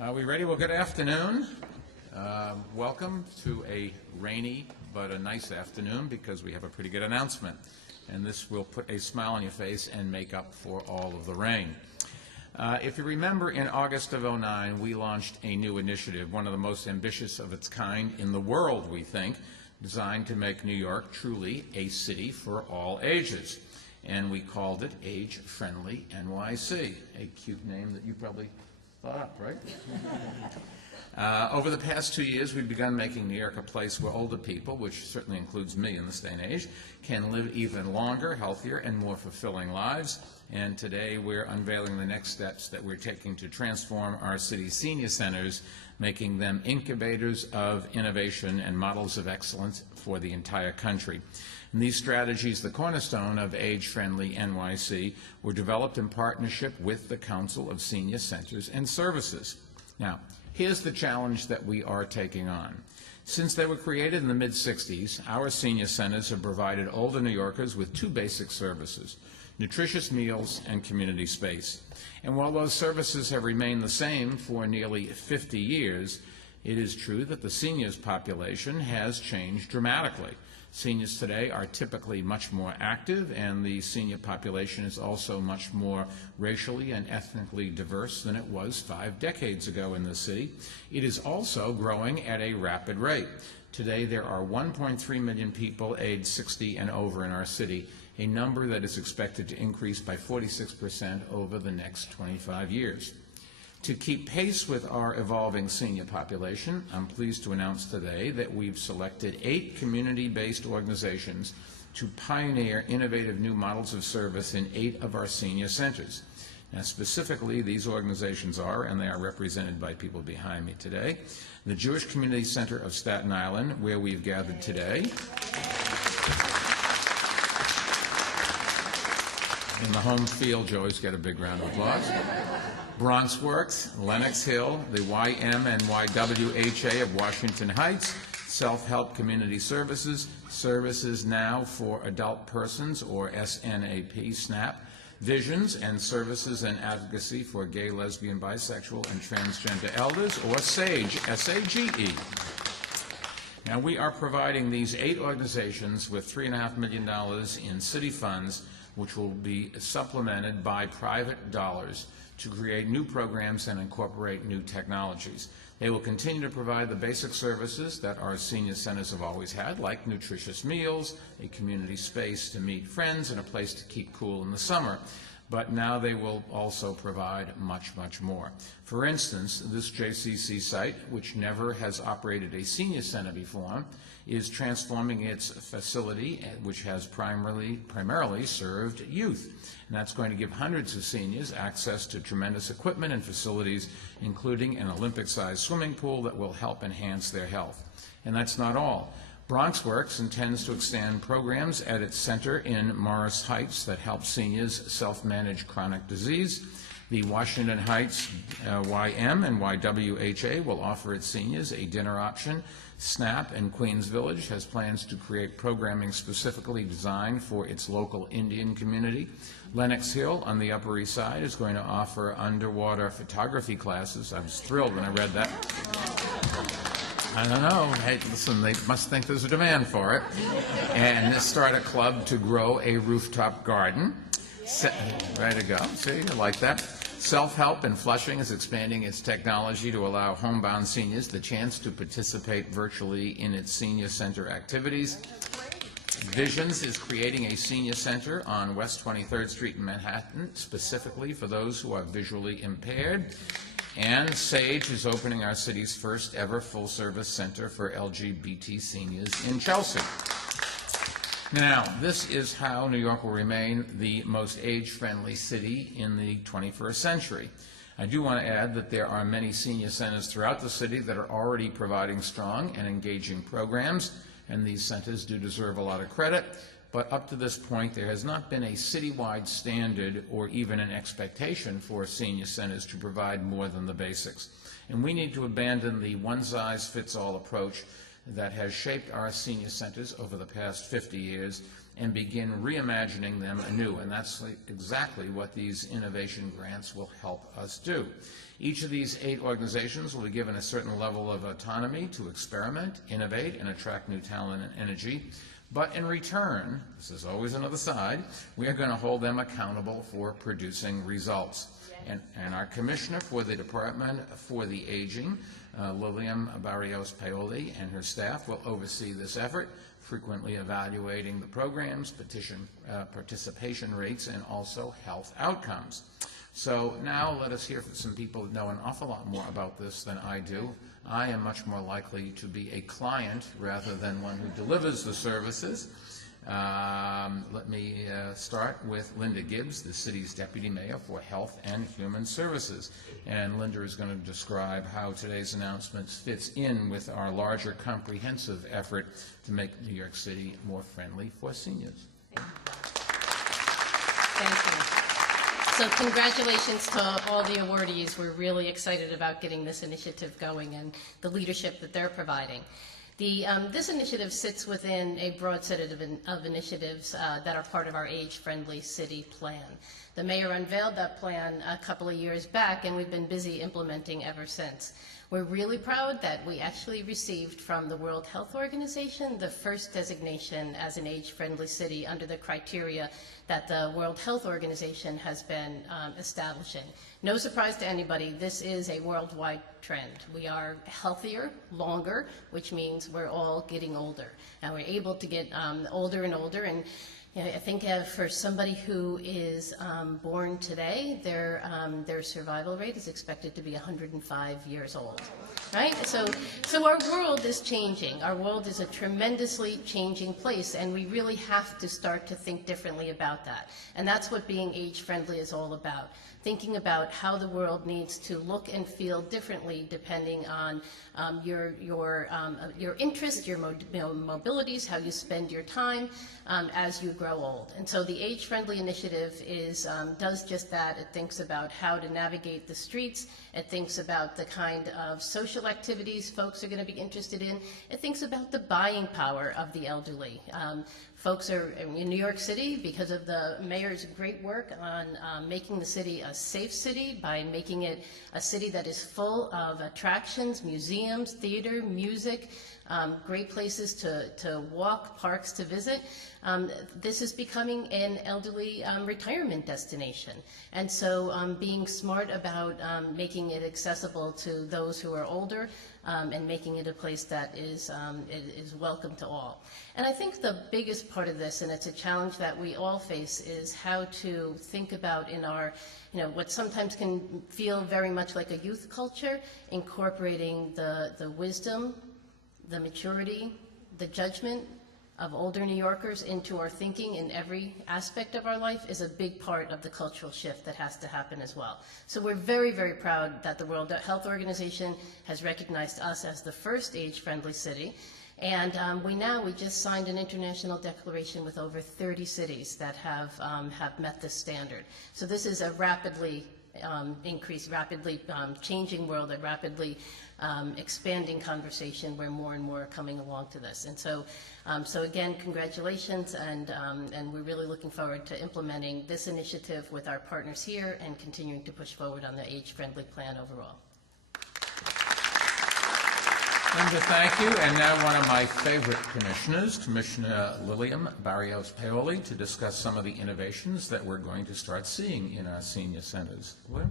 Are we ready? Well, good afternoon. Welcome to a rainy but a nice afternoon because we have a pretty good announcement. And this will put a smile on your face and make up for all of the rain. If you remember, in August of '09, we launched a new initiative, one of the most ambitious of its kind in the world, we think, designed to make New York truly a city for all ages. And we called it Age-Friendly NYC, a cute name that you probably thought up, right? Over the past 2 years, we've begun making New York a place where older people, which certainly includes me in this day and age, can live even longer, healthier, and more fulfilling lives. And today, we're unveiling the next steps that we're taking to transform our city's senior centers, making them incubators of innovation and models of excellence for the entire country. And these strategies, the cornerstone of Age-Friendly NYC, were developed in partnership with the Council of Senior Centers and Services. Now, here's the challenge that we are taking on. Since they were created in the mid-'60s, our senior centers have provided older New Yorkers with two basic services: nutritious meals and community space. And while those services have remained the same for nearly 50 years, it is true that the seniors population has changed dramatically. Seniors today are typically much more active, and the senior population is also much more racially and ethnically diverse than it was 5 decades ago in the city. It is also growing at a rapid rate. Today, there are 1.3 million people aged 60 and over in our city, a number that is expected to increase by 46% over the next 25 years. To keep pace with our evolving senior population, I'm pleased to announce today that we've selected 8 community-based organizations to pioneer innovative new models of service in 8 of our senior centers. Now, specifically, these organizations are, and they are represented by people behind me today, the Jewish Community Center of Staten Island, where we've gathered today. In the home field, you always get a big round of applause. Bronx Works, Lenox Hill, the YM and YWHA of Washington Heights, Self-Help Community Services, Services Now for Adult Persons, or SNAP, SNAP, Visions and Services and Advocacy for Gay, Lesbian, Bisexual, and Transgender Elders, or SAGE, S-A-G-E. Now, we are providing these 8 organizations with $3.5 million in city funds, which will be supplemented by private dollars to create new programs and incorporate new technologies. They will continue to provide the basic services that our senior centers have always had, like nutritious meals, a community space to meet friends, and a place to keep cool in the summer. But now they will also provide much, much more. For instance, this JCC site, which never has operated a senior center before, is transforming its facility, which has primarily served youth. And that's going to give hundreds of seniors access to tremendous equipment and facilities, including an Olympic-sized swimming pool that will help enhance their health. And that's not all. Bronx Works intends to expand programs at its center in Morris Heights that help seniors self-manage chronic disease. The Washington Heights YM and YWHA will offer its seniors a dinner option. SNAP in Queens Village has plans to create programming specifically designed for its local Indian community. Lenox Hill on the Upper East Side is going to offer underwater photography classes. I was thrilled when I read that. I don't know. Hey, listen, they must think there's a demand for it. And start a club to grow a rooftop garden. Ready to go. See, you like that. Self-Help in Flushing is expanding its technology to allow homebound seniors the chance to participate virtually in its senior center activities. Visions is creating a senior center on West 23rd Street in Manhattan, specifically for those who are visually impaired. And SAGE is opening our city's first ever full-service center for LGBT seniors in Chelsea. Now, this is how New York will remain the most age-friendly city in the 21st century. I do want to add that there are many senior centers throughout the city that are already providing strong and engaging programs, and these centers do deserve a lot of credit. But up to this point, there has not been a citywide standard or even an expectation for senior centers to provide more than the basics. And we need to abandon the one-size-fits-all approach that has shaped our senior centers over the past 50 years and begin reimagining them anew. And that's exactly what these innovation grants will help us do. Each of these 8 organizations will be given a certain level of autonomy to experiment, innovate, and attract new talent and energy. But in return, this is always another side, we are going to hold them accountable for producing results. And our commissioner for the Department for the Aging, Lilliam Barrios-Paoli, and her staff will oversee this effort, frequently evaluating the programs, participation rates, and also health outcomes. So now let us hear from some people who know an awful lot more about this than I do. I am much more likely to be a client rather than one who delivers the services. Let me start with Linda Gibbs, the city's Deputy Mayor for Health and Human Services. And Linda is going to describe how today's announcement fits in with our larger comprehensive effort to make New York City more friendly for seniors. Thank you. So congratulations to all the awardees. We're really excited about getting this initiative going and the leadership that they're providing. This initiative sits within a broad set of initiatives that are part of our age-friendly city plan. The mayor unveiled that plan a couple of years back, and we've been busy implementing ever since. We're really proud that we actually received from the World Health Organization the first designation as an age-friendly city under the criteria that the World Health Organization has been establishing. No surprise to anybody, this is a worldwide trend. We are healthier, longer, which means we're all getting older. And we're able to get older and older. And you know, I think for somebody who is born today, their survival rate is expected to be 105 years old, right? So our world is changing. Our world is a tremendously changing place, and we really have to start to think differently about that. And that's what being age-friendly is all about. Thinking about how the world needs to look and feel differently depending on your interests, your mobilities, how you spend your time as you grow old. And so the Age-Friendly Initiative does just that. It thinks about how to navigate the streets. It thinks about the kind of social activities folks are going to be interested in. It thinks about the buying power of the elderly. Folks are in New York City because of the mayor's great work on making the city a safe city by making it a city that is full of attractions, museums, theater, music, great places to walk, parks to visit. This is becoming an elderly retirement destination. And so being smart about making it accessible to those who are older and making it a place that is welcome to all. And I think the biggest part of this, and it's a challenge that we all face, is how to think about in our, what sometimes can feel very much like a youth culture, incorporating the wisdom, the maturity, the judgment of older New Yorkers into our thinking in every aspect of our life is a big part of the cultural shift that has to happen as well. So we're very, very proud that the World Health Organization has recognized us as the first age-friendly city. And we just signed an international declaration with over 30 cities that have met this standard. So this is a rapidly rapidly changing world, a rapidly expanding conversation where more and more are coming along to this. And so again, congratulations, and we're really looking forward to implementing this initiative with our partners here and continuing to push forward on the age-friendly plan overall. Linda, thank you. And now one of my favorite commissioners, Commissioner Lilliam Barrios-Paoli, to discuss some of the innovations that we're going to start seeing in our senior centers. Lilliam?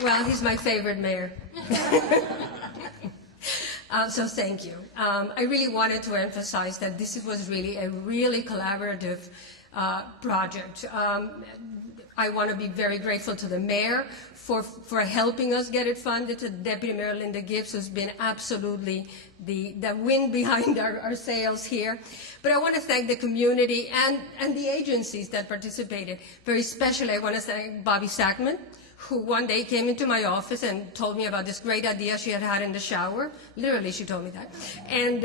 Well, he's my favorite mayor. So thank you. I really wanted to emphasize that this was really a really collaborative project. I want to be very grateful to the mayor for helping us get it funded, to Deputy Mayor Linda Gibbs, who's been absolutely the wind behind our sails here. But I want to thank the community and the agencies that participated. Very especially, I want to thank Bobby Sackman, who one day came into my office and told me about this great idea she had in the shower. Literally, she told me that. And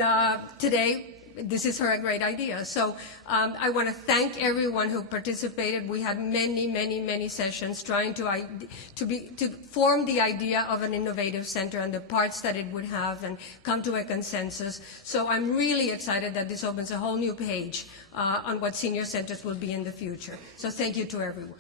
today, this is a great idea. So I want to thank everyone who participated. We had many sessions trying to form the idea of an innovative center and the parts that it would have and come to a consensus. So I'm really excited that this opens a whole new page on what senior centers will be in the future. So thank you to everyone.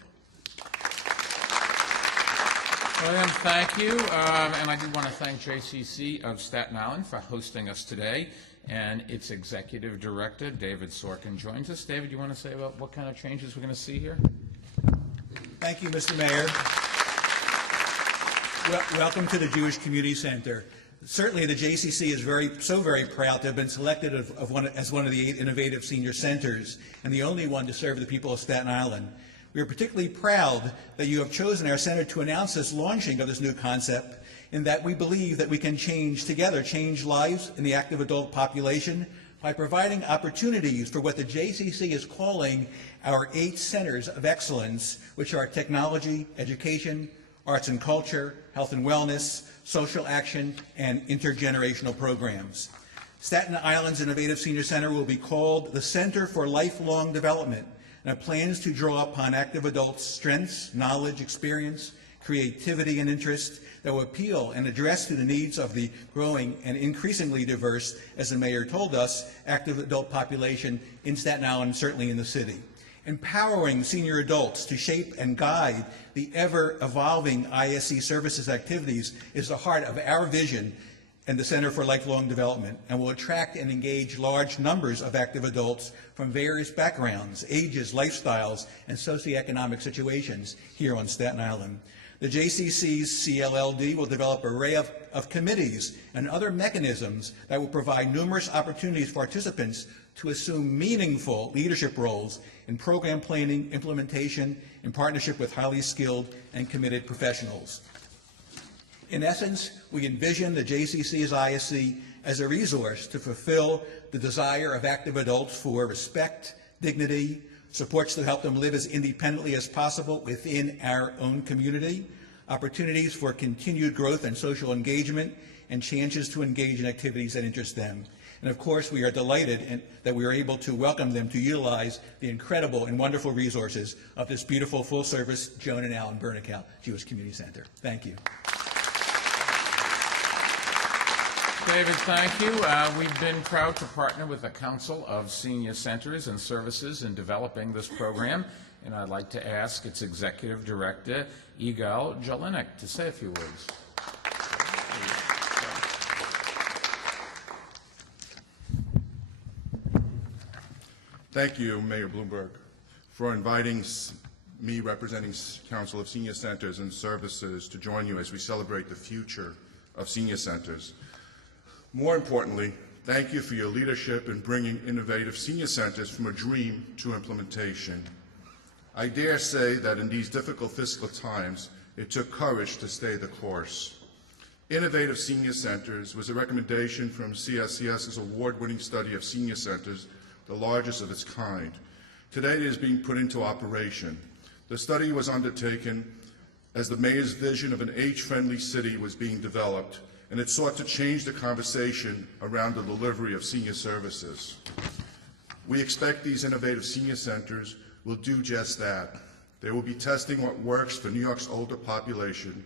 Lilliam, thank you. And I do want to thank JCC of Staten Island for hosting us today. And its executive director, David Sorkin, joins us. David, you want to say about what kind of changes we're going to see here? Thank you, Mr. Mayor. Welcome to the Jewish Community Center. Certainly, the JCC is very proud to have been selected as one of the 8 innovative senior centers and the only one to serve the people of Staten Island. We are particularly proud that you have chosen our center to announce this launching of this new concept, in that we believe that we can change lives in the active adult population by providing opportunities for what the JCC is calling our 8 centers of excellence, which are technology, education, arts and culture, health and wellness, social action, and intergenerational programs. Staten Island's Innovative Senior Center will be called the Center for Lifelong Development, and it plans to draw upon active adults' strengths, knowledge, experience, creativity, and interest that will appeal and address to the needs of the growing and increasingly diverse, as the mayor told us, active adult population in Staten Island and certainly in the city. Empowering senior adults to shape and guide the ever-evolving ISC services activities is the heart of our vision and the Center for Lifelong Development, and will attract and engage large numbers of active adults from various backgrounds, ages, lifestyles, and socioeconomic situations here on Staten Island. The JCC's CLLD will develop an array of committees and other mechanisms that will provide numerous opportunities for participants to assume meaningful leadership roles in program planning, implementation, in partnership with highly skilled and committed professionals. In essence, we envision the JCC's ISC as a resource to fulfill the desire of active adults for respect, dignity, supports to help them live as independently as possible within our own community, opportunities for continued growth and social engagement, and chances to engage in activities that interest them. And of course, we are delighted that we are able to welcome them to utilize the incredible and wonderful resources of this beautiful full-service Joan and Alan Bernicow Jewish Community Center. Thank you. David, thank you. We've been proud to partner with the Council of Senior Centers and Services in developing this program, and I'd like to ask its Executive Director, Yigal Jelinek, to say a few words. Thank you, Mayor Bloomberg, for inviting me, representing Council of Senior Centers and Services, to join you as we celebrate the future of senior centers. More importantly, thank you for your leadership in bringing innovative senior centers from a dream to implementation. I dare say that in these difficult fiscal times, it took courage to stay the course. Innovative Senior Centers was a recommendation from CSCS's award-winning study of senior centers, the largest of its kind. Today it is being put into operation. The study was undertaken as the mayor's vision of an age-friendly city was being developed, and it sought to change the conversation around the delivery of senior services. We expect these innovative senior centers will do just that. They will be testing what works for New York's older population,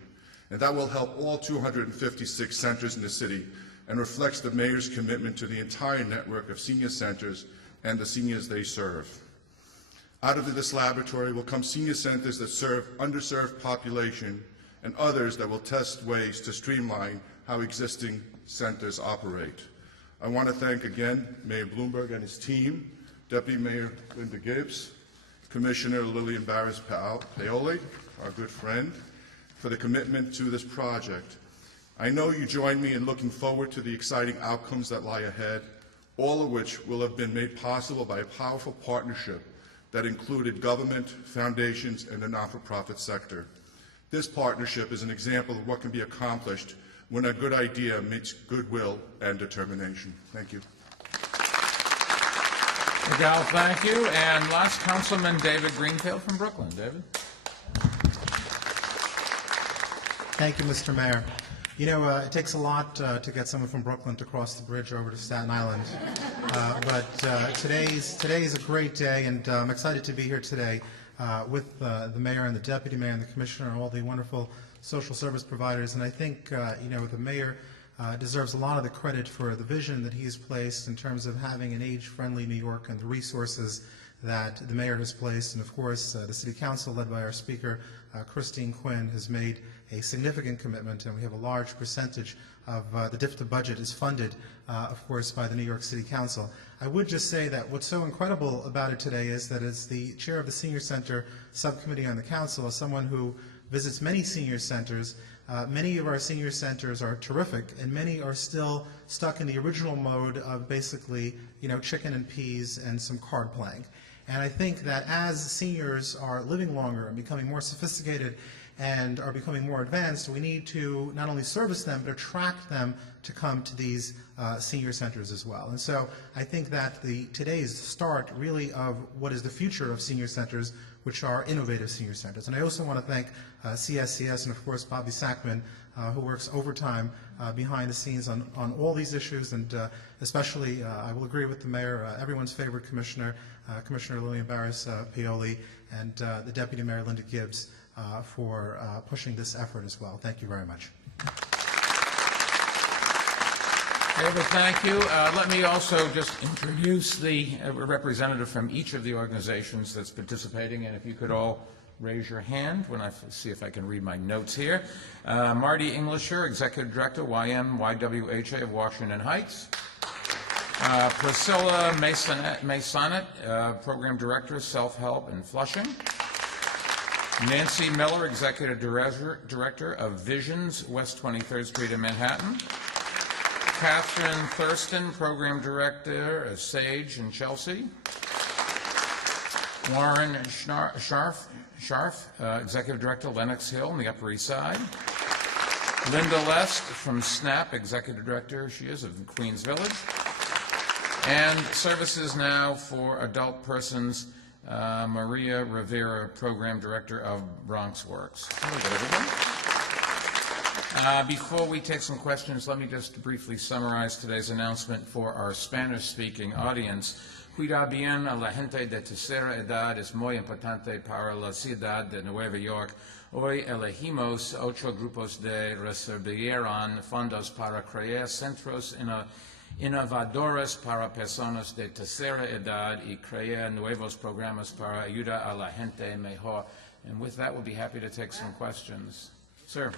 and that will help all 256 centers in the city and reflects the mayor's commitment to the entire network of senior centers and the seniors they serve. Out of this laboratory will come senior centers that serve underserved population and others that will test ways to streamline how existing centers operate. I want to thank again Mayor Bloomberg and his team, Deputy Mayor Linda Gibbs, Commissioner Lilliam Barrios-Paoli, our good friend, for the commitment to this project. I know you join me in looking forward to the exciting outcomes that lie ahead, all of which will have been made possible by a powerful partnership that included government, foundations, and the not-for-profit sector. This partnership is an example of what can be accomplished when a good idea meets goodwill and determination. Thank you. Miguel, thank you. And last, Councilman David Greenfield from Brooklyn. David. Thank you, Mr. Mayor. You know, it takes a lot to get someone from Brooklyn to cross the bridge over to Staten Island. But today is a great day, and I'm excited to be here today with the mayor and the deputy mayor and the commissioner and all the wonderful social service providers. And I think, you know, the mayor deserves a lot of the credit for the vision that he's placed in terms of having an age-friendly New York and the resources that the mayor has placed. And of course, the city council, led by our speaker, Christine Quinn, has made a significant commitment, and we have a large percentage of the DFTA budget is funded, of course, by the New York City Council. I would just say that what's so incredible about it today is that as the chair of the Senior Center Subcommittee on the Council, as someone who visits many senior centers, many of our senior centers are terrific, and many are still stuck in the original mode of basically, you know, chicken and peas and some card playing. And I think that as seniors are living longer and becoming more sophisticated and are becoming more advanced, we need to not only service them, but attract them to come to these senior centers as well. And so I think that today's start really of what is the future of senior centers, which are innovative senior centers. And I also want to thank CSCS and, of course, Bobby Sackman, who works overtime behind the scenes on all these issues, and especially, I will agree with the mayor, everyone's favorite commissioner, Commissioner Lilliam Barrios-Paoli, and the Deputy Mayor Linda Gibbs for pushing this effort as well. Thank you very much. David, thank you. Let me also just introduce the representative from each of the organizations that's participating, and if you could all raise your hand when I see if I can read my notes here. Marty Englisher, Executive Director, YMYWHA of Washington Heights. Priscilla Masonet, Program Director, Self-Help in Flushing. Nancy Miller, Executive Director of Visions, West 23rd Street in Manhattan. Catherine Thurston, Program Director of SAGE in Chelsea. Warren Scharf, Executive Director, Lenox Hill in the Upper East Side. Linda Lest from SNAP, Executive Director, she is, of Queens Village. And Services Now for Adult Persons, Maria Rivera, Program Director of Bronx Works. Hello, everyone. Before we take some questions, let me just briefly summarize today's announcement for our Spanish-speaking audience. Cuidar bien a la gente de tercera edad es muy importante para la ciudad de Nueva York. Hoy elegimos 8 grupos de recibieron fondos para crear centros innovadores para personas de tercera edad y crear nuevos programas para ayudar a la gente mejor. And with that, we'll be happy to take some questions. Sir.